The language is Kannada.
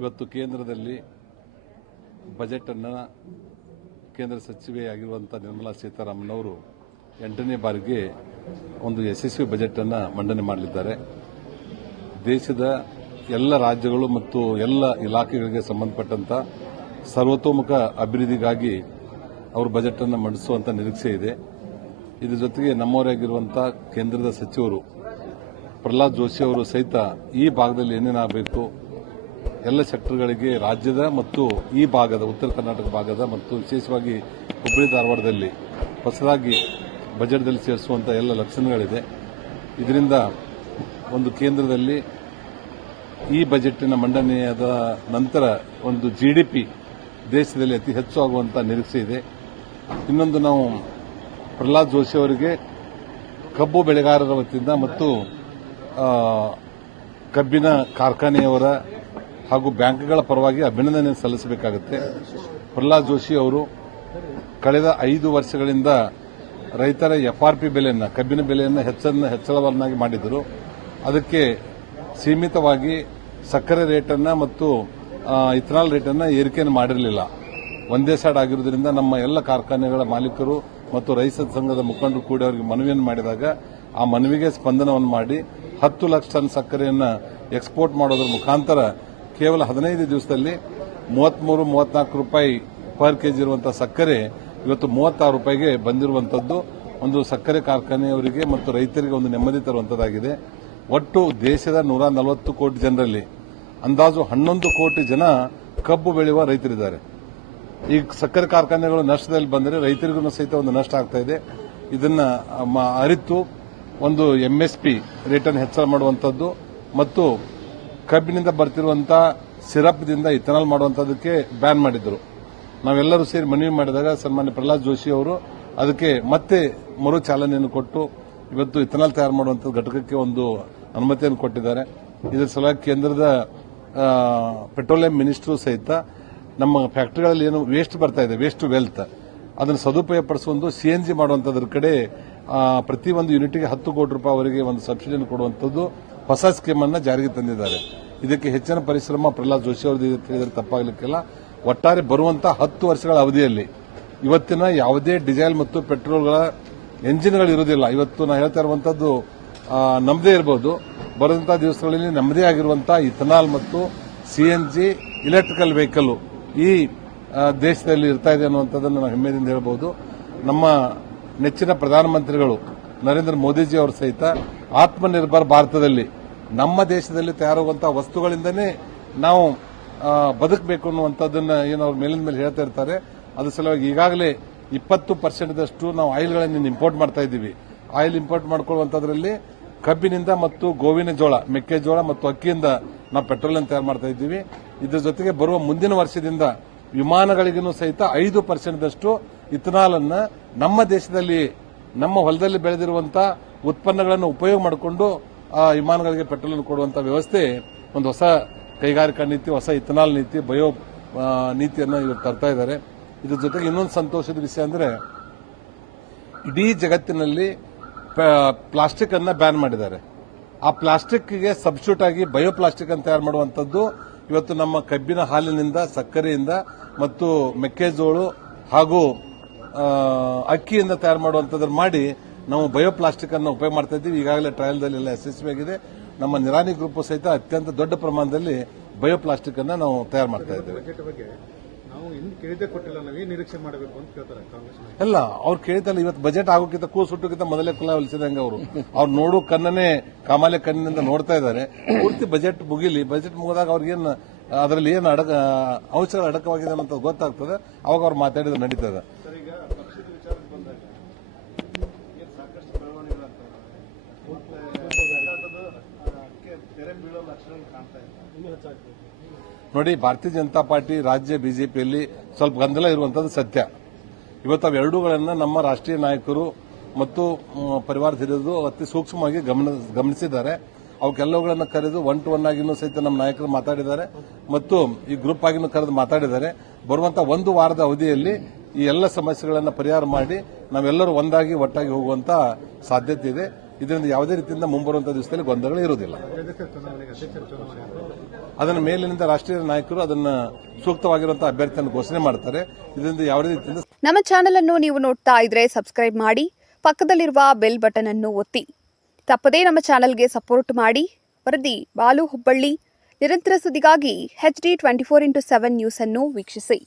ಇವತ್ತು ಕೇಂದ್ರದಲ್ಲಿ ಬಜೆಟನ್ನು ಕೇಂದ್ರ ಸಚಿವೆಯಾಗಿರುವಂಥ ನಿರ್ಮಲಾ ಸೀತಾರಾಮನ್ ಅವರು ಎಂಟನೇ ಬಾರಿಗೆ ಒಂದು ಯಶಸ್ವಿ ಬಜೆಟನ್ನು ಮಂಡನೆ ಮಾಡಲಿದ್ದಾರೆ. ದೇಶದ ಎಲ್ಲ ರಾಜ್ಯಗಳು ಮತ್ತು ಎಲ್ಲ ಇಲಾಖೆಗಳಿಗೆ ಸಂಬಂಧಪಟ್ಟಂತ ಸರ್ವತೋಮುಖ ಅಭಿವೃದ್ಧಿಗಾಗಿ ಅವರು ಬಜೆಟ್ ಅನ್ನು ಮಂಡಿಸುವಂತ ನಿರೀಕ್ಷೆ ಇದೆ. ಇದರ ಜೊತೆಗೆ ನಮ್ಮವರಾಗಿರುವಂಥ ಕೇಂದ್ರದ ಸಚಿವರು ಪ್ರಹ್ಲಾದ್ ಜೋಶಿ ಅವರು ಸಹಿತ ಈ ಭಾಗದಲ್ಲಿ ಏನೇನಾಗಬೇಕು ಎಲ್ಲ ಸೆಕ್ಟರ್ಗಳಿಗೆ ರಾಜ್ಯದ ಮತ್ತು ಈ ಭಾಗದ, ಉತ್ತರ ಕರ್ನಾಟಕ ಭಾಗದ ಮತ್ತು ವಿಶೇಷವಾಗಿ ಹುಬ್ಬಳ್ಳಿ, ಧಾರವಾಡದಲ್ಲಿ ಹೊಸದಾಗಿ ಬಜೆಟ್ದಲ್ಲಿ ಸೇರಿಸುವಂಥ ಎಲ್ಲ ಲಕ್ಷಣಗಳಿದೆ. ಇದರಿಂದ ಒಂದು ಕೇಂದ್ರದಲ್ಲಿ ಈ ಬಜೆಟಿನ ಮಂಡನೆಯಾದ ನಂತರ ಒಂದು ಜಿಡಿಪಿ ದೇಶದಲ್ಲಿ ಅತಿ ಹೆಚ್ಚು ಆಗುವಂಥ ನಿರೀಕ್ಷೆ ಇದೆ. ಇನ್ನೊಂದು ನಾವು ಪ್ರಹ್ಲಾದ್ ಜೋಶಿ ಅವರಿಗೆ ಕಬ್ಬು ಬೆಳೆಗಾರರ ವತಿಯಿಂದ ಮತ್ತು ಕಬ್ಬಿನ ಕಾರ್ಖಾನೆಯವರ ಹಾಗೂ ಬ್ಯಾಂಕ್ಗಳ ಪರವಾಗಿ ಅಭಿನಂದನೆ ಸಲ್ಲಿಸಬೇಕಾಗುತ್ತೆ. ಪ್ರಹ್ಲಾದ್ ಜೋಶಿ ಅವರು ಕಳೆದ ಐದು ವರ್ಷಗಳಿಂದ ರೈತರ ಎಫ್ಆರ್ಪಿ ಬೆಲೆಯನ್ನು, ಕಬ್ಬಿನ ಬೆಲೆಯನ್ನು ಹೆಚ್ಚನ್ನು, ಹೆಚ್ಚಳವನ್ನಾಗಿ ಮಾಡಿದರು ಅದಕ್ಕೆ ಸೀಮಿತವಾಗಿ ಸಕ್ಕರೆ ರೇಟನ್ನು ಮತ್ತು ಇಥನಾಲ್ ರೇಟನ್ನು ಏರಿಕೆಯನ್ನು ಮಾಡಿರಲಿಲ್ಲ. ಒಂದೇ ಸೈಡ್ ಆಗಿರುವುದರಿಂದ ನಮ್ಮ ಎಲ್ಲ ಕಾರ್ಖಾನೆಗಳ ಮಾಲೀಕರು ಮತ್ತು ರೈತ ಸಂಘದ ಮುಖಂಡರು ಕೂಡಿ ಅವರಿಗೆ ಮನವಿಯನ್ನು ಮಾಡಿದಾಗ ಆ ಮನವಿಗೆ ಸ್ಪಂದನವನ್ನು ಮಾಡಿ ಹತ್ತು ಲಕ್ಷ ಟನ್ ಸಕ್ಕರೆಯನ್ನು ಎಕ್ಸ್ಪೋರ್ಟ್ ಮಾಡೋದ್ರ ಮುಖಾಂತರ ಕೇವಲ ಹದಿನೈದು ದಿವಸದಲ್ಲಿ ಮೂವತ್ಮೂರು, ಮೂವತ್ನಾಲ್ಕು ರೂಪಾಯಿ ಪರ್ ಕೆಜಿ ಇರುವಂತಹ ಸಕ್ಕರೆ ಇವತ್ತು ಮೂವತ್ತಾರು ರೂಪಾಯಿಗೆ ಬಂದಿರುವಂತದ್ದು. ಒಂದು ಸಕ್ಕರೆ ಕಾರ್ಖಾನೆಯವರಿಗೆ ಮತ್ತು ರೈತರಿಗೆ ಒಂದು ನೆಮ್ಮದಿ ತರುವಂತದ್ದಾಗಿದೆ. ಒಟ್ಟು ದೇಶದ ನೂರ ನಲವತ್ತು ಕೋಟಿ ಜನರಲ್ಲಿ, ಅಂದಾಜು ಹನ್ನೊಂದು ಕೋಟಿ ಜನ ಕಬ್ಬು ಬೆಳೆಯುವ ರೈತರಿದ್ದಾರೆ. ಈ ಸಕ್ಕರೆ ಕಾರ್ಖಾನೆಗಳು ನಷ್ಟದಲ್ಲಿ ಬಂದರೆ ರೈತರಿಗೂ ಸಹಿತ ಒಂದು ನಷ್ಟ ಆಗ್ತಾ ಇದೆ. ಇದನ್ನ ಅರಿತು ಒಂದು ಎಂಎಸ್ಪಿ ರೇಟನ್ನು ಹೆಚ್ಚಳ ಮಾಡುವಂತದ್ದು ಮತ್ತು ಕಬ್ಬಿನಿಂದ ಬರ್ತಿರುವಂತಹ ಸಿರಪ್ದಿಂದ ಇಥನಾಲ್ ಮಾಡುವಂತದಕ್ಕೆ ಬ್ಯಾನ್ ಮಾಡಿದ್ರು. ನಾವೆಲ್ಲರೂ ಸೇರಿ ಮನವಿ ಮಾಡಿದಾಗ ಸನ್ಮಾನ್ಯ ಪ್ರಹ್ಲಾದ್ ಜೋಶಿ ಅವರು ಅದಕ್ಕೆ ಮತ್ತೆ ಮರು ಚಾಲನೆಯನ್ನು ಕೊಟ್ಟು ಇವತ್ತು ಇಥನಾಲ್ ತಯಾರು ಮಾಡುವಂತ ಘಟಕಕ್ಕೆ ಒಂದು ಅನುಮತಿಯನ್ನು ಕೊಟ್ಟಿದ್ದಾರೆ. ಇದರ ಸಲುವಾಗಿ ಕೇಂದ್ರದ ಪೆಟ್ರೋಲಿಯಂ ಮಿನಿಸ್ಟರ್ ಸಹಿತ ನಮ್ಮ ಫ್ಯಾಕ್ಟರಿಗಳಲ್ಲಿ ಏನು ವೇಸ್ಟ್ ಬರ್ತಾ ಇದೆ ವೇಸ್ಟ್ ವೆಲ್ತ್ ಅದನ್ನು ಸದುಪಯೋಗ ಎನ್ ಜಿ ಮಾಡುವಂತದ್ರ ಕಡೆ ಪ್ರತಿ ಒಂದು ಯೂನಿಟ್ಗೆ ಹತ್ತು ಕೋಟಿ ರೂಪಾಯಿ ಅವರಿಗೆ ಒಂದು ಸಬ್ಸಿಡಿಯನ್ನು ಕೊಡುವಂತದ್ದು ಹೊಸ ಸ್ಕೀಮ್ ಅನ್ನ ಜಾರಿಗೆ ತಂದಿದ್ದಾರೆ. ಇದಕ್ಕೆ ಹೆಚ್ಚಿನ ಪರಿಶ್ರಮ ಪ್ರಹ್ಲಾದ್ ಜೋಶಿ ಅವರು ಹೇಳಿದ್ರೆ ತಪ್ಪಾಗಲಿಕ್ಕಿಲ್ಲ. ಒಟ್ಟಾರೆ ಬರುವಂತಹ ಹತ್ತು ವರ್ಷಗಳ ಅವಧಿಯಲ್ಲಿ ಇವತ್ತಿನ ಯಾವುದೇ ಡೀಸೆಲ್ ಮತ್ತು ಪೆಟ್ರೋಲ್ಗಳ ಎಂಜಿನ್ಗಳು ಇರುವುದಿಲ್ಲ. ಇವತ್ತು ನಾ ಹೇಳ್ತಾ ಇರುವಂತದ್ದು ನಮ್ಮದೇ ಇರಬಹುದು ಬರುವಂತಹ ದಿವಸಗಳಲ್ಲಿ ನಮ್ಮದೇ ಆಗಿರುವಂತಹ ಇಥನಾಲ್ ಮತ್ತು ಸಿಎನ್ಜಿ ಇಲೆಕ್ಟ್ರಿಕಲ್ ವೆಹಿಕಲ್ ಈ ದೇಶದಲ್ಲಿ ಇರ್ತಾ ಇದೆ ಅನ್ನುವಂಥದ್ದನ್ನು ನಾವು ಹೆಮ್ಮೆಯಿಂದ ಹೇಳಬಹುದು ನಮ್ಮ ನೆಚ್ಚಿನ ಪ್ರಧಾನಮಂತ್ರಿಗಳು ನರೇಂದ್ರ ಮೋದಿಜಿ ಅವರು ಸಹಿತ ಆತ್ಮನಿರ್ಭರ್ ಭಾರತದಲ್ಲಿ ನಮ್ಮ ದೇಶದಲ್ಲಿ ತಯಾರಾಗುವಂತಹ ವಸ್ತುಗಳಿಂದನೇ ನಾವು ಬದುಕಬೇಕು ಅನ್ನುವಂಥದ್ದನ್ನು ಏನು ಅವ್ರ ಮೇಲಿನ ಮೇಲೆ ಹೇಳ್ತಾ ಇರ್ತಾರೆ. ಅದ್ರ ಸಲುವಾಗಿ ಈಗಾಗಲೇ ಇಪ್ಪತ್ತು ಪರ್ಸೆಂಟ್ದಷ್ಟು ನಾವು ಆಯಿಲ್ಗಳನ್ನು ಇಂಪೋರ್ಟ್ ಮಾಡ್ತಾ ಇದ್ದೀವಿ. ಆಯಿಲ್ ಇಂಪೋರ್ಟ್ ಮಾಡ್ಕೊಳ್ಳುವಂಥದ್ರಲ್ಲಿ ಕಬ್ಬಿನಿಂದ ಮತ್ತು ಗೋವಿನ ಜೋಳ ಮೆಕ್ಕೆಜೋಳ ಮತ್ತು ಅಕ್ಕಿಯಿಂದ ನಾವು ಪೆಟ್ರೋಲ್ ಅನ್ನು ತಯಾರು ಮಾಡ್ತಾ ಇದ್ದೀವಿ. ಇದರ ಜೊತೆಗೆ ಬರುವ ಮುಂದಿನ ವರ್ಷದಿಂದ ವಿಮಾನಗಳಿಗೂ ಸಹಿತ ಐದು ಪರ್ಸೆಂಟ್ದಷ್ಟು ಇಥನಾಲನ್ನು ನಮ್ಮ ದೇಶದಲ್ಲಿ, ನಮ್ಮ ಹೊಲದಲ್ಲಿ ಬೆಳೆದಿರುವಂಥ ಉತ್ಪನ್ನಗಳನ್ನು ಉಪಯೋಗ ಮಾಡಿಕೊಂಡು ಆ ವಿಮಾನಗಳಿಗೆ ಪೆಟ್ರೋಲ್ ಕೊಡುವಂತ ವ್ಯವಸ್ಥೆ, ಒಂದು ಹೊಸ ಕೈಗಾರಿಕಾ ನೀತಿ, ಹೊಸ ಇಥನಾಲ್ ನೀತಿ, ಬಯೋ ನೀತಿಯನ್ನು ಇವರು ತರ್ತಾ ಇದ್ದಾರೆ. ಇದ್ರ ಜೊತೆಗೆ ಇನ್ನೊಂದು ಸಂತೋಷದ ವಿಷಯ ಅಂದ್ರೆ, ಇಡೀ ಜಗತ್ತಿನಲ್ಲಿ ಪ್ಲಾಸ್ಟಿಕ್ ಅನ್ನ ಬ್ಯಾನ್ ಮಾಡಿದ್ದಾರೆ. ಆ ಪ್ಲಾಸ್ಟಿಕ್ಗೆ ಸಬ್ಸ್ಟ್ಯೂಟ್ ಆಗಿ ಬಯೋ ಪ್ಲಾಸ್ಟಿಕ್ ಅನ್ನು ತಯಾರು ಮಾಡುವಂತದ್ದು ಇವತ್ತು ನಮ್ಮ ಕಬ್ಬಿನ ಹಾಲಿನಿಂದ, ಸಕ್ಕರೆಯಿಂದ ಮತ್ತು ಮೆಕ್ಕೆಜೋಳು ಹಾಗೂ ಅಕ್ಕಿಯಿಂದ ತಯಾರು ಮಾಡುವಂತದ್ದನ್ನು ಮಾಡಿ ನಾವು ಬಯೋಪ್ಲಾಸ್ಟಿಕ್ ಅನ್ನು ಉಪಯೋಗ ಮಾಡ್ತಾ ಇದ್ದೀವಿ. ಈಗಾಗಲೇ ಟ್ರಯಲ್ದಲ್ಲಿ ಎಲ್ಲ ಯಶಸ್ವಿಯಾಗಿದೆ ನಮ್ಮ ನಿರಾನಿ ಗ್ರೂಪ್ ಸಹಿತ ಅತ್ಯಂತ ದೊಡ್ಡ ಪ್ರಮಾಣದಲ್ಲಿ ಬಯೋಪ್ಲಾಸ್ಟಿಕ್ ಅನ್ನ ನಾವು ತಯಾರು ಮಾಡ್ತಾ ಇದ್ದೇವೆ. ಬಜೆಟ್ ಬಗ್ಗೆ ನಾವು ಇನ್ನು ಕೇಳಿದ್ದೆ ಕೊಟ್ಟಿಲ್ಲ. ನಾವು ಏನ್ ನಿರೀಕ್ಷೆ ಮಾಡಬೇಕು ಅಂತ ಕೇಳ್ತಾರೆ ಕಾಂಗ್ರೆಸ್ ಅಲ್ಲ ಅವ್ರು ಕೇಳ್ತಲ್ಲ ಇವತ್ತು ಬಜೆಟ್ ಆಗೋಕ್ಕಿಂತ ಕೂ ಹುಟ್ಟೋಕ್ಕಿಂತ ಮೊದಲೇ ಕುಲ ಹೊಲಿಸಿದಂಗೆ ಅವರು. ಅವ್ರು ನೋಡು ಕಣ್ಣನೇ ಕಾಮಾಲೆ ಕಣ್ಣಿನಿಂದ ನೋಡ್ತಾ ಇದ್ದಾರೆ. ಪೂರ್ತಿ ಬಜೆಟ್ ಮುಗಿಲಿ ಬಜೆಟ್ ಮುಗಿದಾಗ ಅವ್ರಿಗೇನು ಅದರಲ್ಲಿ ಏನು ಅಡಕ ಅಂಶಗಳು ಅಡಕವಾಗಿದೆ ಅಂತ ಗೊತ್ತಾಗ್ತದೆ. ಅವಾಗ ಅವ್ರು ಮಾತಾಡಿದ್ರೆ ನಡೀತದೆ. ನೋಡಿ, ಭಾರತೀಯ ಜನತಾ ಪಾರ್ಟಿ ರಾಜ್ಯ ಬಿಜೆಪಿಯಲ್ಲಿ ಸ್ವಲ್ಪ ಗೊಂದಲ ಇರುವಂತದ್ದು ಸತ್ಯ. ಇವತ್ತು ಅವೆರಡೂಗಳನ್ನ ನಮ್ಮ ರಾಷ್ಟ್ರೀಯ ನಾಯಕರು ಮತ್ತು ಪರಿವಾರ ಹಿರಿಯರು ಅತಿ ಸೂಕ್ಷ್ಮವಾಗಿ ಗಮನ, ಗಮನಿಸಿದ್ದಾರೆ. ಅವಕ್ಕೆಲ್ಲವುಗಳನ್ನು ಕರೆದು ಒನ್ ಟು ಒನ್ ಆಗಿನೂ ಸಹಿತ ನಮ್ಮ ನಾಯಕರು ಮಾತಾಡಿದ್ದಾರೆ. ಮತ್ತು ಈ ಗ್ರೂಪ್ ಆಗಿನೂ ಕರೆದು ಮಾತಾಡಿದ್ದಾರೆ. ಬರುವಂತ ಒಂದು ವಾರದ ಅವಧಿಯಲ್ಲಿ ಈ ಎಲ್ಲ ಸಮಸ್ಯೆಗಳನ್ನು ಪರಿಹಾರ ಮಾಡಿ ನಾವೆಲ್ಲರೂ ಒಂದಾಗಿ, ಒಟ್ಟಾಗಿ ಹೋಗುವಂತ ಸಾಧ್ಯತೆ ಇದೆ. ಇದರಿಂದ ಯಾವುದೇ ರೀತಿಯಿಂದ ಮುಂಬರುವಂತಹ ದಿವಸದಲ್ಲಿ ಗೊಂದಲಗಳು ಇರುವುದಿಲ್ಲ. ಅದನ್ನ ಮೇಲಿನಿಂದ ರಾಷ್ಟ್ರೀಯ ನಾಯಕರು ಅದನ್ನ ಸೂಕ್ತವಾಗಿರುವಂತಹ ಅಭ್ಯರ್ಥಿಯನ್ನು ಘೋಷಣೆ ಮಾಡ್ತಾರೆ. ಇದರಿಂದ ಯಾವುದೇ ರೀತಿಯಿಂದ ನಮ್ಮ ಚಾನೆಲ್ ಅನ್ನು ನೀವು ನೋಡ್ತಾ ಇದ್ರೆ ಸಬ್ಸ್ಕ್ರೈಬ್ ಮಾಡಿ, ಪಕ್ಕದಲ್ಲಿರುವ ಬೆಲ್ ಬಟನ್ ಅನ್ನು ಒತ್ತಿ. ತಪ್ಪದೇ ನಮ್ಮ ಚಾನೆಲ್ಗೆ ಸಪೋರ್ಟ್ ಮಾಡಿ. ವರದಿ ಬಾಲು ಹುಬ್ಬಳ್ಳಿ. ನಿರಂತರ ಸುದ್ದಿಗಾಗಿ H D twenty four into seven news ಅನ್ನು ವೀಕ್ಷಿಸಿ.